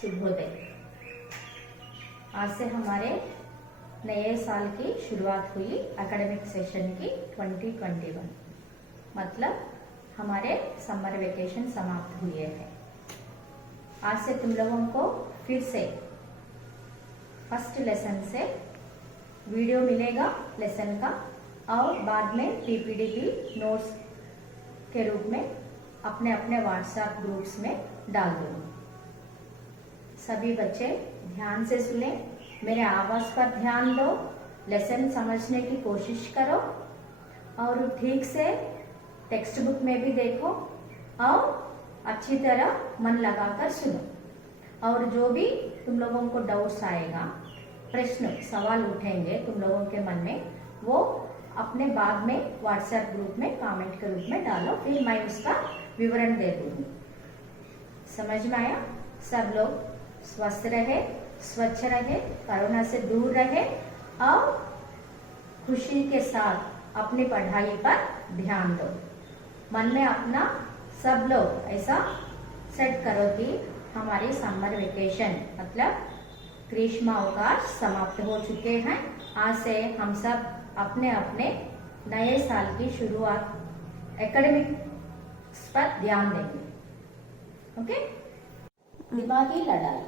शुभोदय। आज से हमारे नए साल की शुरुआत हुई एकेडमिक सेशन की 2021, मतलब हमारे समर वेकेशन समाप्त हुए हैं। आज से तुम लोगों को फिर से फर्स्ट लेसन से वीडियो मिलेगा लेसन का, और बाद में पीपीटी नोट्स के रूप में अपने अपने व्हाट्सएप ग्रुप्स में डाल दूंगी। सभी बच्चे ध्यान से सुने, मेरे आवाज पर ध्यान दो, लेसन समझने की कोशिश करो और ठीक से टेक्स्ट बुक में भी देखो और अच्छी तरह मन लगाकर सुनो। और जो भी तुम लोगों को डाउट्स आएगा, प्रश्न सवाल उठेंगे तुम लोगों के मन में, वो अपने बाद में व्हाट्सएप ग्रुप में कमेंट के रूप में डालो, फिर मैं उसका विवरण दे दूंगी। समझ में आया? सब लोग स्वस्थ रहे, स्वच्छ रहे, कोरोना से दूर रहे और खुशी के साथ अपनी पढ़ाई पर ध्यान दो। मन में अपना सब लोग ऐसा सेट करो कि हमारी समर वेकेशन मतलब ग्रीष्म अवकाश समाप्त हो चुके हैं। आज से हम सब अपने अपने नए साल की शुरुआत एकेडमिक पर ध्यान देंगे। ओके? दिमागी लड़ाई।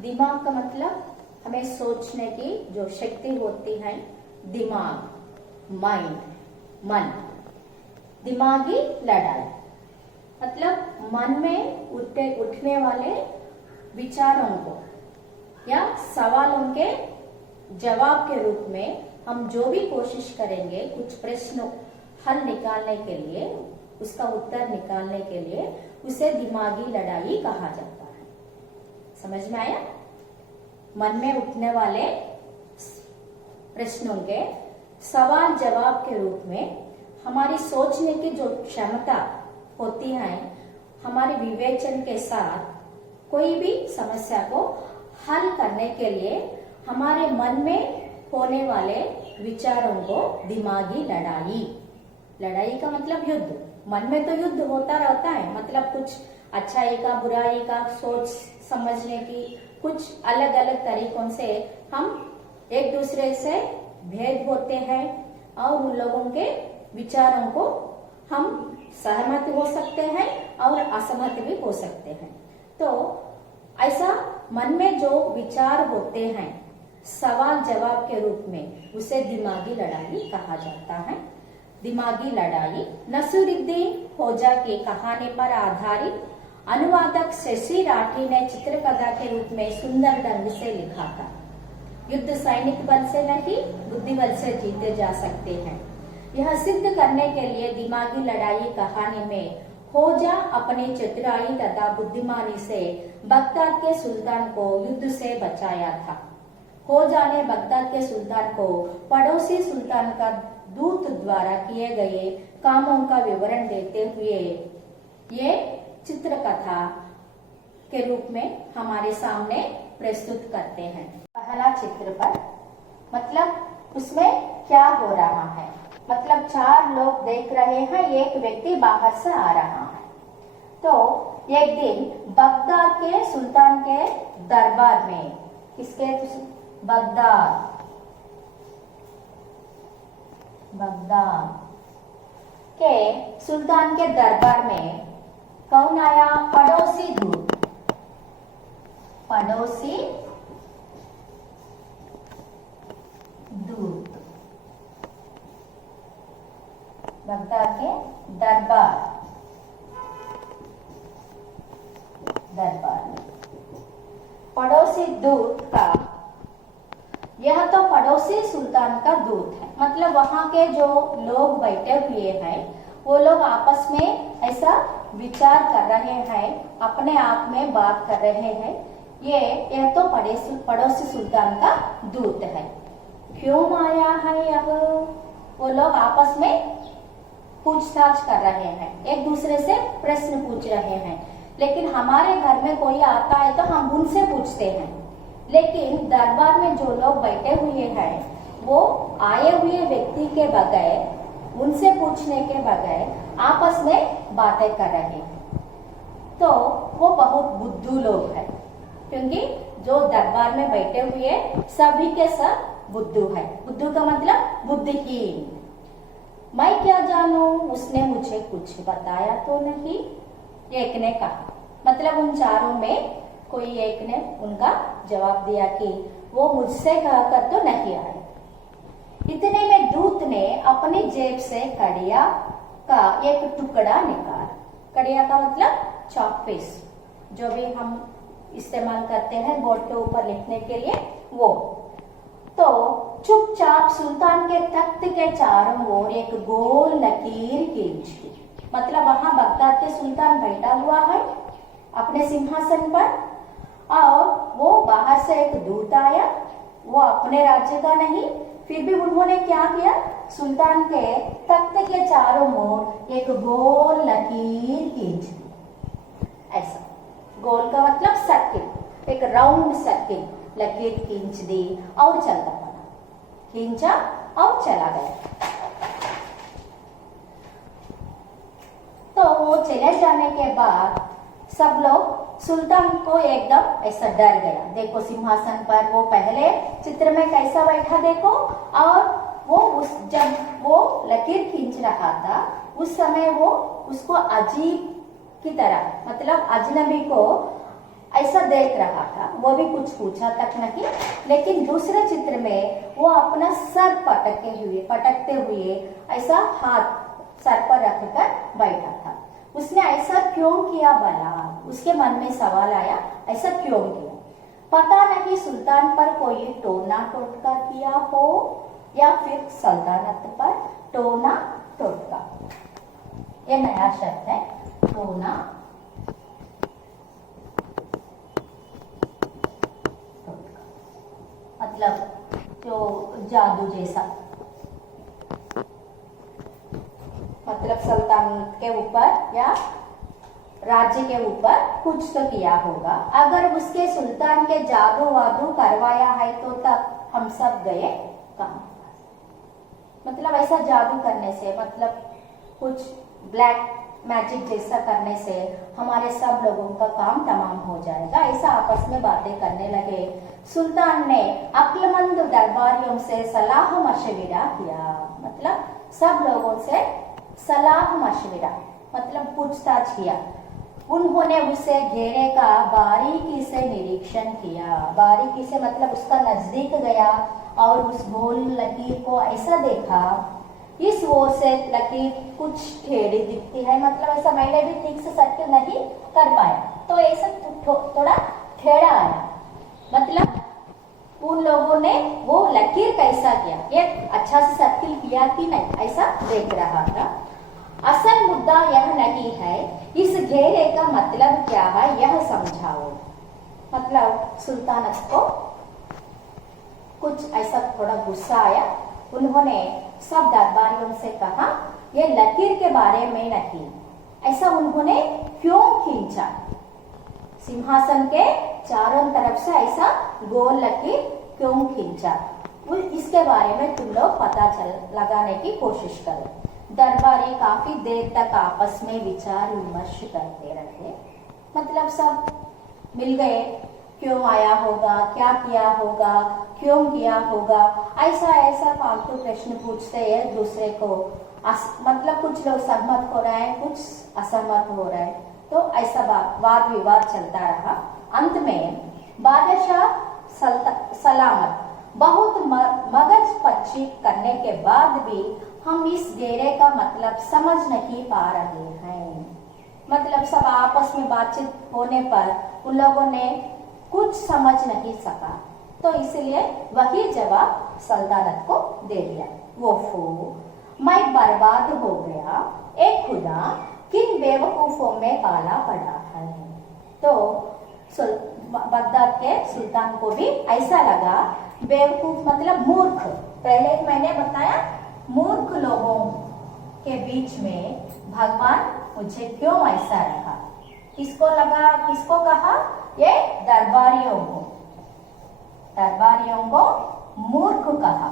दिमाग का मतलब हमें सोचने की जो शक्ति होती है, दिमाग, माइंड, मन। दिमागी लड़ाई मतलब मन में उठने वाले विचारों को या सवालों के जवाब के रूप में हम जो भी कोशिश करेंगे, कुछ प्रश्न हल निकालने के लिए, उसका उत्तर निकालने के लिए, उसे दिमागी लड़ाई कहा जाता है। समझ में आया? मन में उठने वाले प्रश्नों के सवाल जवाब के रूप में हमारी सोचने की जो क्षमता होती है, हमारे विवेचन के साथ कोई भी समस्या को हल करने के लिए हमारे मन में होने वाले विचारों को दिमागी लड़ाई का मतलब युद्ध। मन में तो युद्ध होता रहता है, मतलब कुछ अच्छाई का बुराई का सोच समझने की कुछ अलग अलग तरीकों से हम एक दूसरे से भेद होते हैं और उन लोगों के विचारों को हम सहमत हो सकते हैं और असहमत भी हो सकते हैं। तो ऐसा मन में जो विचार होते हैं सवाल जवाब के रूप में, उसे दिमागी लड़ाई कहा जाता है। दिमागी लड़ाई नसीरुद्दीन होजा की कहानी पर आधारित अनुवादक शशि राठी ने चित्रकथा के रूप में सुंदर ढंग से लिखा था। युद्ध सैनिक बल से नहीं, बुद्धि बल से जीते जा सकते हैं। यह सिद्ध करने के लिए दिमागी लड़ाई कहानी में होजा अपनी चतुराई तथा बुद्धिमानी से बगदाद के सुल्तान को युद्ध से बचाया था। होजा ने बगदाद के सुल्तान को पड़ोसी सुल्तान का दूत द्वारा किए गए कामों का विवरण देते हुए ये चित्रकथा के रूप में हमारे सामने प्रस्तुत करते हैं। पहला चित्र पर मतलब उसमें क्या हो रहा है, मतलब 4 लोग देख रहे हैं, एक व्यक्ति बाहर से आ रहा है। तो एक दिन बगदाद के सुल्तान के दरबार में, किसके? बगदाद के सुल्तान के दरबार में कौन आया? पड़ोसी दूत बगदाद के दरबार में पड़ोसी दूत का, यह तो पड़ोसी सुल्तान का दूत है, मतलब वहां के जो लोग बैठे हुए हैं वो लोग आपस में ऐसा विचार कर रहे हैं, अपने आप में बात कर रहे हैं। यह तो पड़ोसी सुल्तान का दूत है। क्यों आया है यह? वो लोग आपस में पूछताछ कर रहे हैं, एक दूसरे से प्रश्न पूछ रहे हैं। लेकिन हमारे घर में कोई आता है तो हम उनसे पूछते हैं, लेकिन दरबार में जो लोग बैठे हुए हैं वो आए हुए व्यक्ति के बगैर, उनसे पूछने के बगैर आपस में बातें कर रहे हैं। तो वो बहुत बुद्धू लोग हैं, क्योंकि जो दरबार में बैठे हुए सभी के सब बुद्धू है। बुद्धू का मतलब बुद्धिहीन। मैं क्या जानूं, उसने मुझे कुछ बताया तो नहीं, एक ने कहा। मतलब उन चारों में कोई एक ने उनका जवाब दिया कि वो मुझसे कहकर तो नहीं आए। इतने में दूत ने अपनी जेब से कड़िया का एक टुकड़ा निकाला। कड़िया का मतलब चॉक पीस, जो भी हम इस्तेमाल करते हैं बोर्ड के ऊपर लिखने के लिए, वो। तो चुपचाप सुल्तान के तख्त के चारों ओर एक गोल लकीर खींच दी। मतलब वहां बगदाद के सुल्तान बैठा हुआ है अपने सिंहासन पर, और वो बाहर से एक दूत आया, वो अपने राज्य का नहीं, फिर भी उन्होंने क्या किया, सुल्तान के तख्त के चारों ओर एक गोल लकीर खींच दी। ऐसा गोल का मतलब सर्किल, एक राउंड सर्किल लकीर खींच दी और चलता पड़ा। खींचा और चला गया। तो वो चले जाने के बाद सब लोग सुल्तान को एकदम ऐसा डर गया। देखो सिंहासन पर वो पहले चित्र में कैसा बैठा देखो, और वो जब वो लकीर खींच रहा था उस समय वो उसको अजीब की तरह, मतलब अजनबी को ऐसा देख रहा था। वो भी कुछ पूछा तक नहीं, लेकिन दूसरे चित्र में वो अपना सर पटकते हुए ऐसा हाथ सर पर रखकर बैठा था। उसने ऐसा क्यों किया भला, उसके मन में सवाल आया, ऐसा क्यों किया। पता नहीं सुल्तान पर कोई टोना टोटका किया हो या फिर सल्तनत पर टोना टोटका। ये नया शब्द है, टोना टोटका, मतलब जो जादू जैसा, मतलब सल्तनत के ऊपर या राज्य के ऊपर कुछ तो किया होगा। अगर उसके सुल्तान के जादू वादू करवाया है तो तब हम सब गए कहाँ। मतलब ऐसा जादू करने से, मतलब कुछ ब्लैक मैजिक जैसा करने से हमारे सब लोगों का काम तमाम हो जाएगा। ऐसा आपस में बातें करने लगे। सुल्तान ने अक्लमंद दरबारियों से सलाह मशविरा किया। मतलब सब लोगों से सलाह मशविरा, मतलब पूछताछ किया। उन्होंने उसे घेरे का बारीकी से निरीक्षण किया। बारीकी से मतलब उसका नजदीक गया और उस गोल लकीर को ऐसा देखा। इस ओर से लकीर कुछ टेढ़ी दिखती है, मतलब ऐसा मैंने भी ठीक से सर्किल नहीं कर पाया, तो ऐसा थोड़ा टेढ़ा आया। मतलब उन लोगों ने वो लकीर कैसा किया, ये अच्छा से सर्किल किया कि नहीं, ऐसा देख रहा था। असल मुद्दा यह नहीं है इस घेरे का मतलब क्या है, यह समझाओ। मतलब सुल्तानत को कुछ ऐसा थोड़ा गुस्सा आया। उन्होंने सब दरबारियों से कहा, ये लकीर के बारे में नहीं, ऐसा उन्होंने क्यों खींचा, सिंहासन के चारों तरफ से ऐसा गोल लकीर क्यों खींचा, इसके बारे में तुम लोग पता लगाने की कोशिश करो। दरबारी काफी देर तक आपस में विचार विमर्श करते रहे। मतलब सब मिल गए, क्यों आया होगा, क्या किया होगा, क्यों किया होगा, ऐसा ऐसा फालतू प्रश्न पूछते एक दूसरे को। मतलब कुछ लोग सहमत हो रहे हैं, कुछ असहमत हो रहे हैं, तो ऐसा वाद विवाद चलता रहा। अंत में बादशाह सलामत बहुत मगज पच्ची करने के बाद भी हम इस घेरे का मतलब समझ नहीं पा रहे हैं। मतलब सब आपस में बातचीत होने पर उन लोगों ने कुछ समझ नहीं सका, तो इसलिए वही जवाब सल्तनत को दे दिया। वो मैं बर्बाद हो गया, एक खुदा किन बेवकूफों में पाला पड़ा है। तो बगदाद के सुल्तान को भी ऐसा लगा, बेवकूफ मतलब मूर्ख। पहले मैंने बताया मूर्ख लोगों के बीच में भगवान मुझे क्यों ऐसा रखा। किसको लगा, किसको कहा, ये दरबारियों को मूर्ख कहा।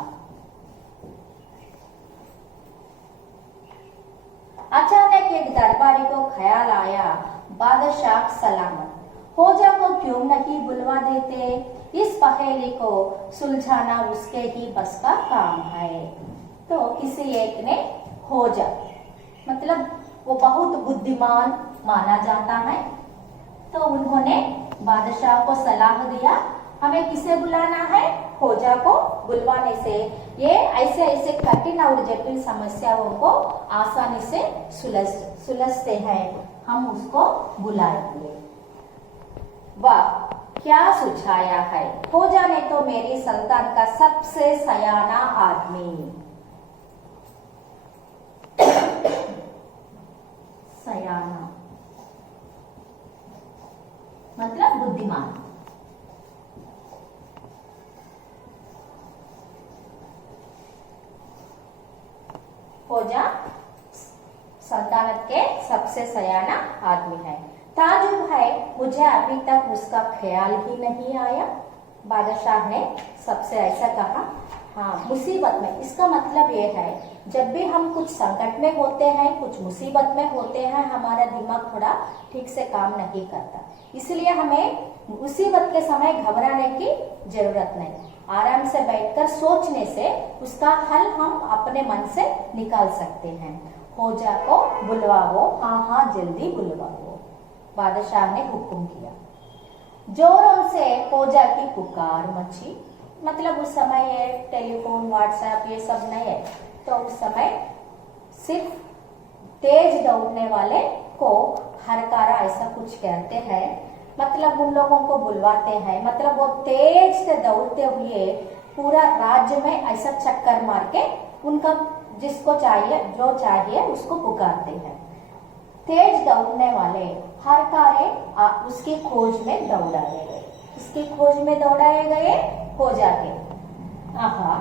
अचानक एक दरबारी को ख्याल आया, बादशाह सलामत, खोजा को क्यों नहीं बुलवा देते, इस पहेली को सुलझाना उसके ही बस का काम है। तो किसी एक ने खोजा, मतलब वो बहुत बुद्धिमान माना जाता है, तो उन्होंने बादशाह को सलाह दिया हमें किसे बुलाना है, खोजा को बुलवाने से ये ऐसे ऐसे कठिन और जटिल समस्याओं को आसानी से सुलझते हैं, हम उसको बुलाएंगे। वाह, क्या सुझाया है, खोजा ने तो मेरी संतान का सबसे सयाना आदमी। सयाना मतलब बुद्धिमान। खोजा सल्तनत के सबसे सयाना आदमी है। ताजुब है, मुझे अभी तक उसका ख्याल ही नहीं आया। बादशाह ने सबसे ऐसा कहा। हाँ, मुसीबत में, इसका मतलब ये है जब भी हम कुछ संकट में होते हैं, कुछ मुसीबत में होते हैं, हमारा दिमाग थोड़ा ठीक से काम नहीं करता, इसलिए हमें मुसीबत के समय घबराने की जरूरत नहीं। आराम से बैठकर सोचने से उसका हल हम अपने मन से निकाल सकते हैं। खोजा को बुलवाओ, हाँ हाँ जल्दी बुलवाओ, बादशाह ने हुक्म किया। जोरों से खोजा की पुकार मची। मतलब उस समय ये टेलीफोन, व्हाट्सएप ये सब नहीं है, तो उस समय सिर्फ तेज दौड़ने वाले को हरकारा ऐसा कुछ कहते हैं, मतलब उन लोगों को बुलवाते हैं, मतलब वो तेज से दौड़ते हुए पूरा राज्य में ऐसा चक्कर मार के उनका जिसको चाहिए, जो चाहिए उसको पुकारते हैं। तेज दौड़ने वाले हरकारे उसकी खोज में दौड़ाए गए। इसकी खोज में दौड़ाए गए खोजा के। आहा,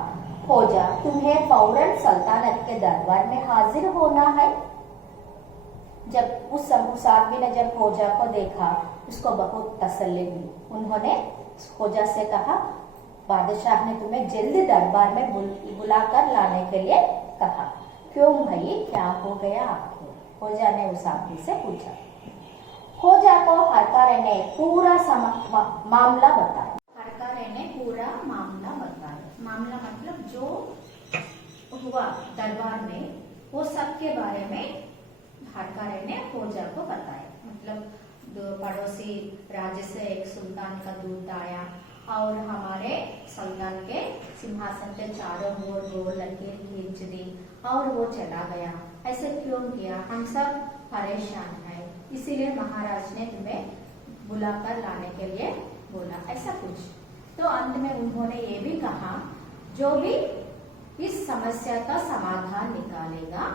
खोजा, तुम्हें फौरन सल्तनत के दरबार में हाजिर होना है। जब उस आदमी ने जब खोजा को देखा, उसको बहुत तसल्ली हुई। उन्होंने खोजा से कहा, बादशाह ने तुम्हें जल्दी दरबार में बुलाकर लाने के लिए कहा। क्यों भाई, क्या हो गया आपको, खोजा ने उस आदमी से पूछा। खोजा को हरकारे ने पूरा मामला बताया। हरकारे ने पूरा मामला बताया। मामला मतलब जो हुआ दरबार में, वो सब के बारे में हरकारे ने खोजा को बताया। मतलब पड़ोसी राज्य से एक सुल्तान का दूत आया और हमारे सुल्तान के सिंहासन के चारों ओर गोल लकीर खींच दी और वो चला गया। ऐसे क्यों किया, हम सब परेशान हैं, इसीलिए महाराज ने तुम्हें बुलाकर लाने के लिए बोला, ऐसा कुछ। तो अंत में उन्होंने ये भी कहा, जो भी इस समस्या का समाधान निकालेगा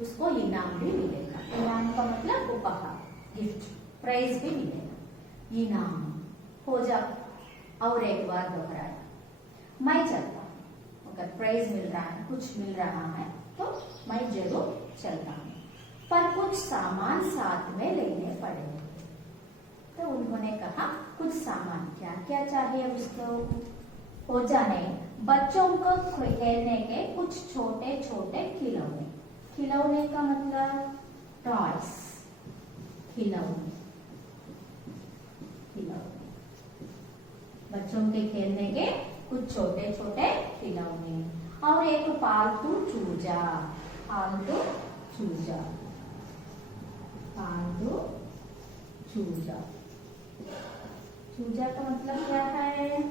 उसको इनाम भी मिलेगा। इनाम का मतलब उपहार, गिफ्ट, प्राइज भी मिलेगा। इनाम। खोजा और एक बार दोहराया, मैं चलता हूँ, अगर प्राइज मिल रहा है, कुछ मिल रहा है तो मैं जरूर चलता हूँ, पर कुछ सामान साथ में लेने पड़ेंगे। तो उन्होंने कहा, कुछ सामान, क्या क्या चाहिए उसको। खोजा ने बच्चों को खेलने के कुछ छोटे छोटे खिलौने, खिलौने का मतलब टॉयस, खिलौने, खिलौने, बच्चों के खेलने के कुछ छोटे छोटे खिलौने और एक पालतू चूजा, पालतू चूजा, पालतू चूजा। चूजा का मतलब क्या है,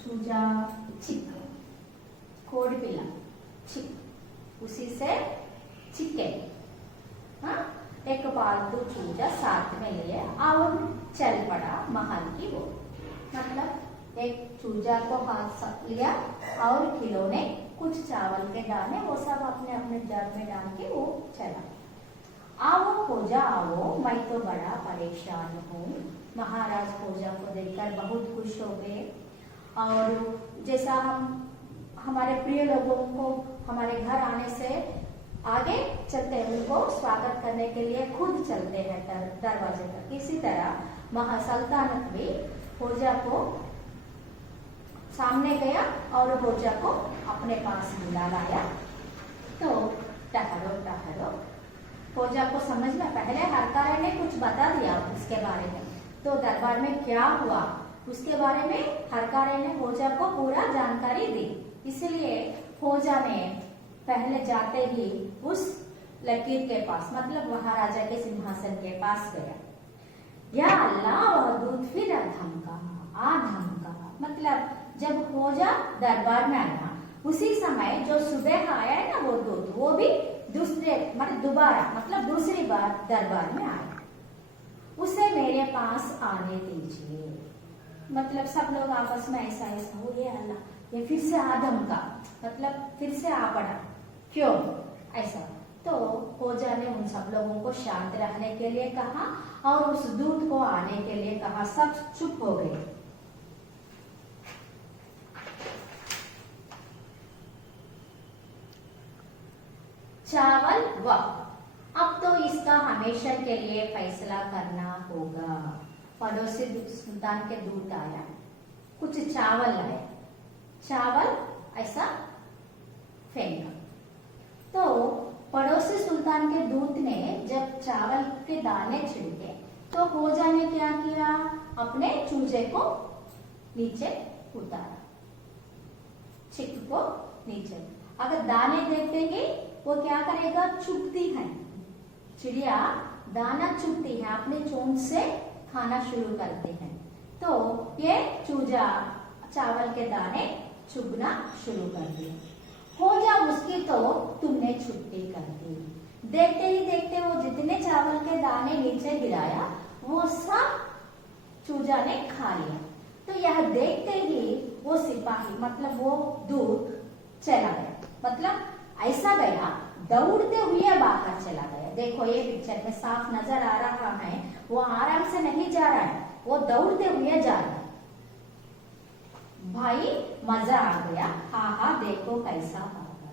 चूजा, चिक, कोड़पिला, चिक, उसी से चिकन। हाँ, एक पालतू चूजा साथ में लिए और चल पड़ा महल की ओर। मतलब एक चूजा को हाथ लिया और खिलौने, कुछ चावल के दाने, वो सब अपने अपने जग में डाल के वो चला। आओ खोजा आओ, मैं तो बड़ा परेशान हूँ। महाराज खोजा को देखकर बहुत खुश हो गए और जैसा हम हमारे प्रिय लोगों को हमारे घर आने से आगे चलते हैं, उनको स्वागत करने के लिए खुद चलते हैं दरवाजे तक, इसी तरह महासल्तनत भी खोजा को सामने गया और खोजा को अपने पास बुला लाया। तो टहरो टहरो, खोजा को समझ में, पहले हरकारे ने कुछ बता दिया उसके बारे में, तो दरबार में क्या हुआ उसके बारे में हरकारे ने होजा को पूरा जानकारी दी। इसलिए होजा ने पहले जाते ही उस लकीर के पास मतलब महाराजा के सिंहासन के पास गया। या अल्लाह, वह दूत फिर धमका। मतलब जब होजा दरबार में आया उसी समय जो सुबह आया है ना वो दूत, वो भी दूसरे मतलब दोबारा मतलब दूसरी बार दरबार में आया। उसे मेरे पास आने दीजिए। मतलब सब लोग आपस में ऐसा ऐसा हो, ये अल्लाह ये फिर से आदम का मतलब फिर से आ पड़ा, क्यों ऐसा। तो होजा ने उन सब लोगों को शांत रहने के लिए कहा और उस दूत को आने के लिए कहा। सब चुप हो गए। चावल वक्त, अब तो इसका हमेशा के लिए फैसला करना होगा। पड़ोसी सुल्तान के दूत आया, कुछ चावल लाए, चावल ऐसा फेंका। तो पड़ोसी सुल्तान के दूत ने जब चावल के दाने छिड़के तो होजा ने क्या किया, अपने चूजे को नीचे उतारा, चिक को नीचे। अगर दाने देखेंगे वो क्या करेगा, चुगती है, चिड़िया दाना चुगती है, अपने चोंच से खाना शुरू करते हैं। तो ये चूजा चावल के दाने चुगना शुरू कर दिया। होजा उसकी तो तुमने छुट्टी कर दी। देखते ही देखते वो जितने चावल के दाने नीचे गिराया वो सब चूजा ने खा लिया। तो यह देखते ही वो सिपाही मतलब वो दूत चला गया, मतलब ऐसा गया दौड़ते हुए बाहर चला गया। देखो ये पिक्चर में साफ नजर आ रहा है, वो आराम से नहीं जा रहा है, वो दौड़ते हुए जा रहा है। भाई मजा आ गया, हा देखो कैसा भागा।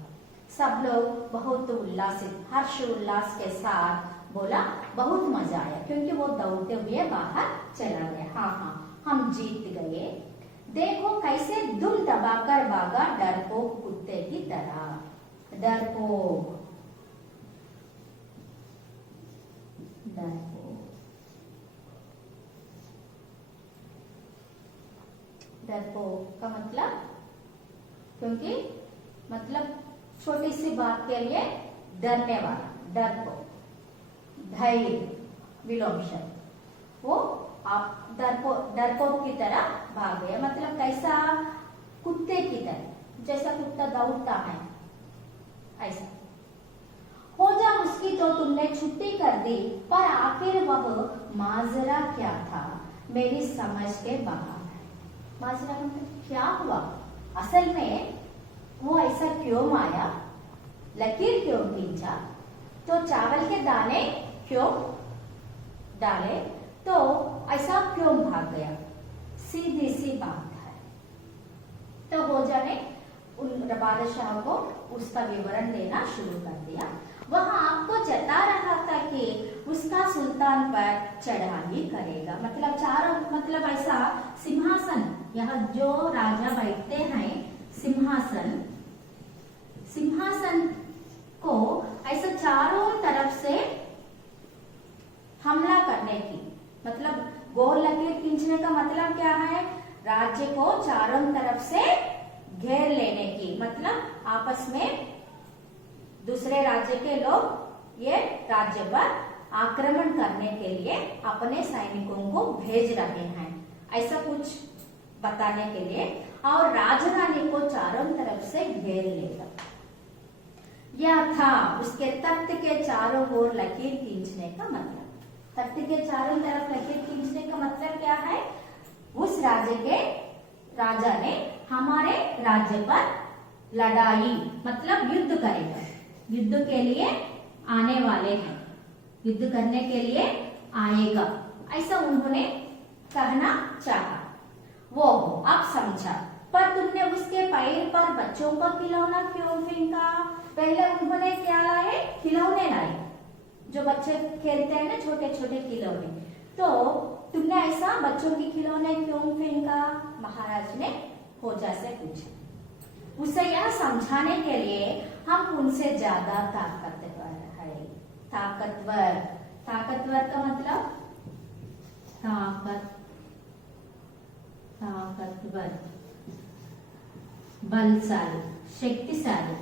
सब लोग बहुत उल्लासित हर्ष उल्लास के साथ बोला बहुत मजा आया, क्योंकि वो दौड़ते हुए बाहर चला गया। हाँ हम जीत गए, देखो कैसे दुम दबाकर भागा डरपोक कुत्ते की तरह। डरपोक का मतलब, क्योंकि मतलब छोटी सी बात के लिए डरने वाला, डरपोक। धैर्य विलोम शब्द, वो आप डरपोक की तरह भाग गया, मतलब कैसा, कुत्ते की तरह, जैसा कुत्ता दौड़ता है ऐसा। होजा उसकी तो तुमने छुट्टी कर दी, पर आखिर वह माजरा क्या था मेरी समझ के बाहर है। माजरा मतलब क्या हुआ, असल में वो ऐसा क्यों आया, लकीर क्यों खींचा, तो चावल के दाने क्यों डाले, तो ऐसा क्यों भाग गया, सीधी सी बात है। तो होजा ने उन बादशाह को उसका विवरण देना शुरू कर दिया। वह आपको जता रहा था कि उसका सुल्तान पर चढ़ाई करेगा, मतलब चारों मतलब ऐसा सिंहासन, यहाँ जो राजा बैठते हैं सिंहासन, सिंहासन को ऐसा चारों तरफ से हमला करने की, मतलब गोल लकीर खींचने का मतलब क्या है, राज्य को चारों तरफ से घेर लेने की, मतलब आपस में दूसरे राज्य के लोग ये राज्य पर आक्रमण करने के लिए अपने सैनिकों को भेज रहे हैं, ऐसा कुछ बताने के लिए, और राजधानी को चारों तरफ से घेर लेगा। यह था उसके तख्त के चारों ओर लकीर खींचने का मतलब। तख्त के चारों तरफ लकीर खींचने का मतलब क्या है, उस राज्य के राजा ने हमारे राज्य पर लड़ाई मतलब युद्ध करेगा, युद्ध के लिए आने वाले हैं, युद्ध करने के लिए आएगा, ऐसा उन्होंने कहना चाहा। वो अब समझा, पर तुमने उसके पैर पर बच्चों का खिलौना क्यों फेंका। पहले उन्होंने क्या लाए, खिलौने लाए, जो बच्चे खेलते हैं ना छोटे छोटे खिलौने, तो तुमने ऐसा बच्चों के खिलौने क्यों फेंका, महाराज ने होजा से पूछा। उसे यह समझाने के लिए हम उनसे ज्यादा ताकतवर है। ताकतवर, ताकतवर का मतलब ताकत ताकतवर, बलशाली, शक्तिशाली,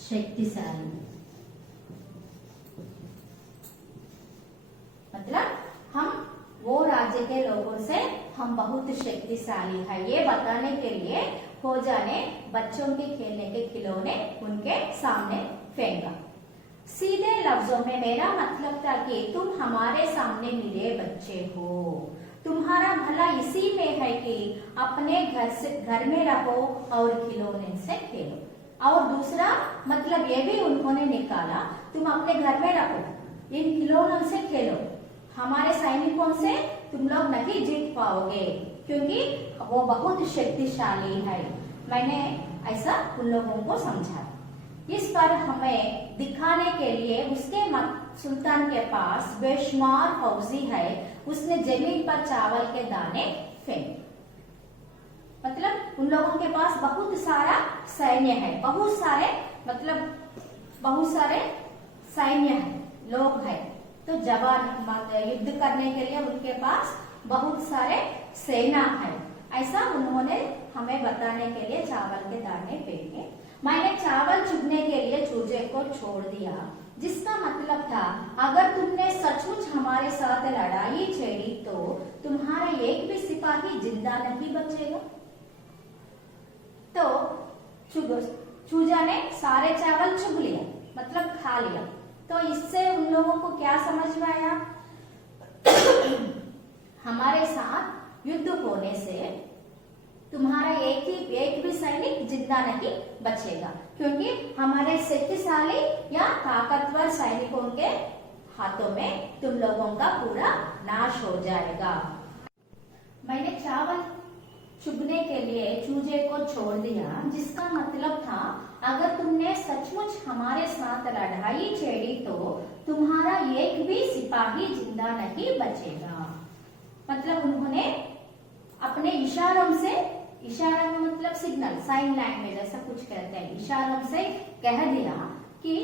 शक्तिशाली। मतलब हम वो राज्य के लोगों से हम बहुत शक्तिशाली है, ये बताने के लिए खोजा ने बच्चों के खेलने के खिलौने उनके सामने फेंका। सीधे लफ्जों में मेरा मतलब था कि तुम हमारे सामने मिले बच्चे हो, तुम्हारा भला इसी में है कि अपने घर में रहो और खिलौने से खेलो। और दूसरा मतलब ये भी उन्होंने निकाला, तुम अपने घर में रहो, इन खिलौनों से खेलो, हमारे सैनिकों से तुम लोग नहीं जीत पाओगे क्योंकि वो बहुत शक्तिशाली है। मैंने ऐसा उन लोगों को समझाया। इस पर हमें दिखाने के लिए उसके सुल्तान के पास बेशुमार फौजी है, उसने जमीन पर चावल के दाने फेंके। मतलब उन लोगों के पास बहुत सारा सैन्य है, बहुत सारे सैन्य है, लोग हैं, तो जवान युद्ध करने के लिए उनके पास बहुत सारे सेना है। ऐसा उन्होंने हमें बताने के लिए चावल के दाने फेंके। मैंने चावल चुगने के लिए चूजे को छोड़ दिया, जिसका मतलब था अगर तुमने सचमुच हमारे साथ लड़ाई छेड़ी तो तुम्हारा एक भी सिपाही जिंदा नहीं बचेगा। तो चूजा ने सारे चावल चुग लिया, मतलब खा लिया। तो इससे उन लोगों को क्या समझ में आया? हमारे साथ युद्ध होने से तुम्हारा एक भी सैनिक जिंदा नहीं बचेगा, क्योंकि हमारे शक्तिशाली या ताकतवर सैनिकों के हाथों में तुम लोगों का पूरा नाश हो जाएगा। मैंने चावल चुगने के लिए चूजे को छोड़ दिया, जिसका मतलब था अगर तुमने सचमुच हमारे साथ लड़ाई छेड़ी तो तुम्हारा एक भी सिपाही जिंदा नहीं बचेगा। मतलब उन्होंने अपने इशारों से, इशारा का मतलब सिग्नल, साइन लैंग्वेज ऐसा कुछ कहते हैं, इशारों से कह दिया कि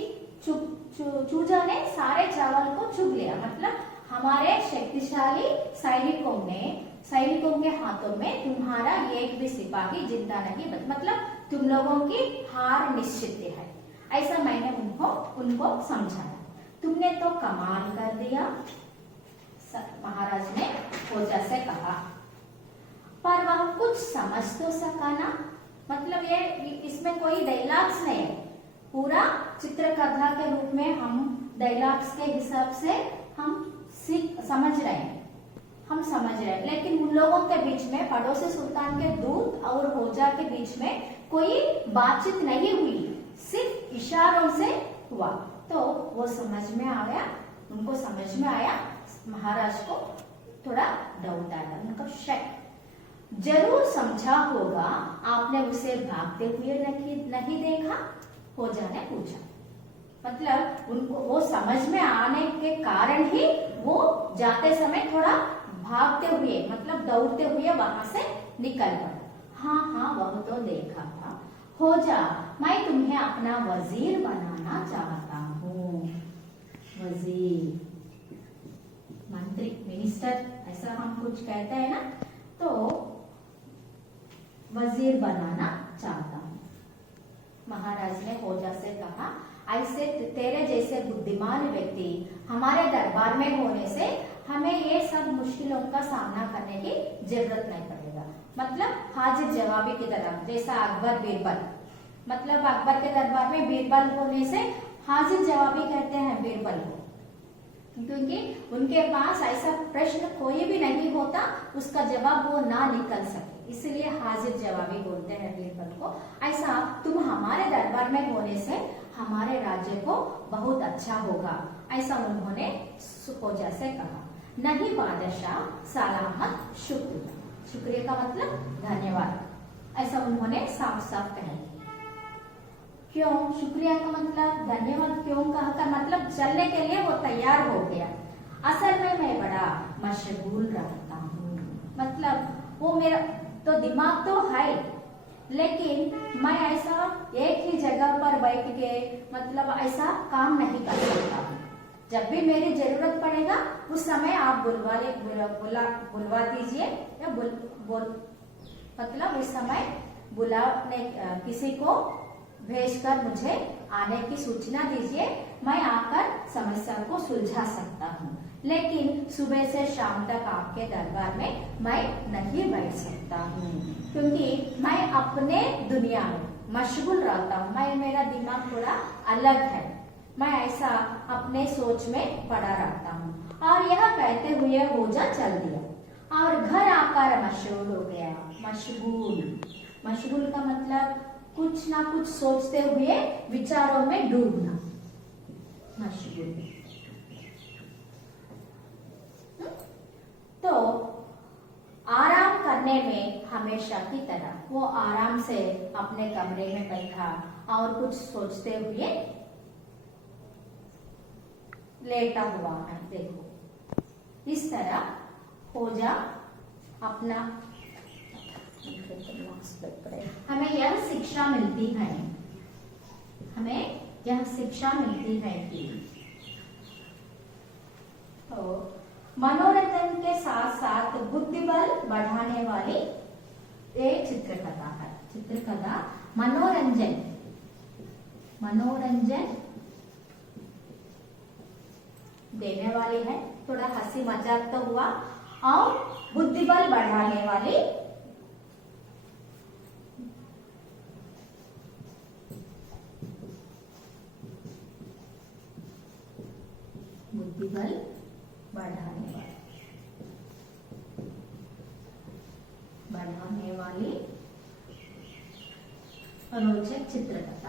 चूजा ने सारे चावल को चुग लिया। मतलब हमारे शक्तिशाली सैनिकों के हाथों में तुम्हारा एक भी सिपाही जिंदा नहीं मतलब तुम लोगों की हार निश्चित है। ऐसा मैंने उनको समझाया। तुमने तो कमाल कर दिया, महाराज ने खोजा से कहा, पर वह कुछ समझ तो सका ना। मतलब ये इसमें कोई डायलॉग्स नहीं है, पूरा चित्रकथा के रूप में हम डायलॉग्स के हिसाब से हम समझ रहे हैं, लेकिन उन लोगों के बीच में, पड़ोसी सुल्तान के दूत और होजा के बीच में कोई बातचीत नहीं हुई, सिर्फ इशारों से हुआ। तो वो समझ में आ गया, उनको समझ में आया। महाराज को थोड़ा डाउट आया, उनका शक, जरूर समझा होगा, आपने उसे भागते हुए नहीं देखा? होजा ने पूछा। मतलब उनको वो समझ में आने के कारण ही वो जाते समय थोड़ा भागते हुए, मतलब दौड़ते हुए वहां से निकल पड़ा। हाँ, वह तो देखा था। होजा, मैं तुम्हें अपना वजीर बनाना चाहता हूँ। वजीर, मंत्री, मिनिस्टर, ऐसा हम कुछ कहते हैं ना, तो वजीर बनाना चाहता हूँ। महाराज ने होजा से कहा, ऐसे तेरे जैसे बुद्धिमान व्यक्ति हमारे दरबार में होने से हमें ये सब मुश्किलों का सामना करने की जरूरत नहीं पड़ेगा। मतलब हाजिर जवाबी की तरह, जैसा अकबर बीरबल, मतलब अकबर के दरबार में बीरबल होने से हाजिर जवाबी कहते हैं बीरबल को, क्योंकि उनके पास ऐसा प्रश्न कोई भी नहीं होता उसका जवाब वो ना निकल सके, इसलिए हाजिर जवाबी बोलते हैं बीरबल को। ऐसा तुम हमारे दरबार में होने से हमारे राज्य को बहुत अच्छा होगा, ऐसा उन्होंने होजा से कहा। नहीं बादशाह, सलामत, शुक्रिया। शुक्रिया का मतलब धन्यवाद, ऐसा उन्होंने साफ साफ कहा। क्यों शुक्रिया का मतलब धन्यवाद क्यों कहा का मतलब चलने के लिए वो तैयार हो गया। असल में मैं बड़ा मशगूल रहता हूँ, मतलब वो मेरा तो दिमाग तो है, लेकिन मैं ऐसा एक ही जगह पर बैठ के मतलब ऐसा काम नहीं कर सकता हूँ। जब भी मेरी जरूरत पड़ेगा उस समय आप बुलवा दीजिए या मतलब इस समय बुलाने किसी को भेजकर मुझे आने की सूचना दीजिए, मैं आकर समस्या को सुलझा सकता हूँ, लेकिन सुबह से शाम तक आपके दरबार में मैं नहीं बैठ सकता हूँ, क्योंकि मैं अपने दुनिया में मशगूल रहता हूँ। मेरा दिमाग थोड़ा अलग है, मैं ऐसा अपने सोच में पड़ा रहता हूँ। और यह कहते हुए होजा चल दिया और घर आकर मशगूल हो गया। मशगूल का मतलब कुछ ना कुछ सोचते हुए विचारों में डूबना, मशगूल। तो आराम करने में हमेशा की तरह वो आराम से अपने कमरे में बैठा और कुछ सोचते हुए लेटा हुआ है। देखो इस तरह होजा अपना, हमें यह शिक्षा मिलती है, हमें यह शिक्षा मिलती है कि तो मनोरंजन के साथ साथ बुद्धि बल बढ़ाने वाली एक चित्रकथा है। चित्रकथा मनोरंजन देने वाली है, थोड़ा हंसी मजाक तो हुआ, और बुद्धि बल बढ़ाने वाली बुद्धिबल बढ़ाने वाली रोचक चित्रकथा।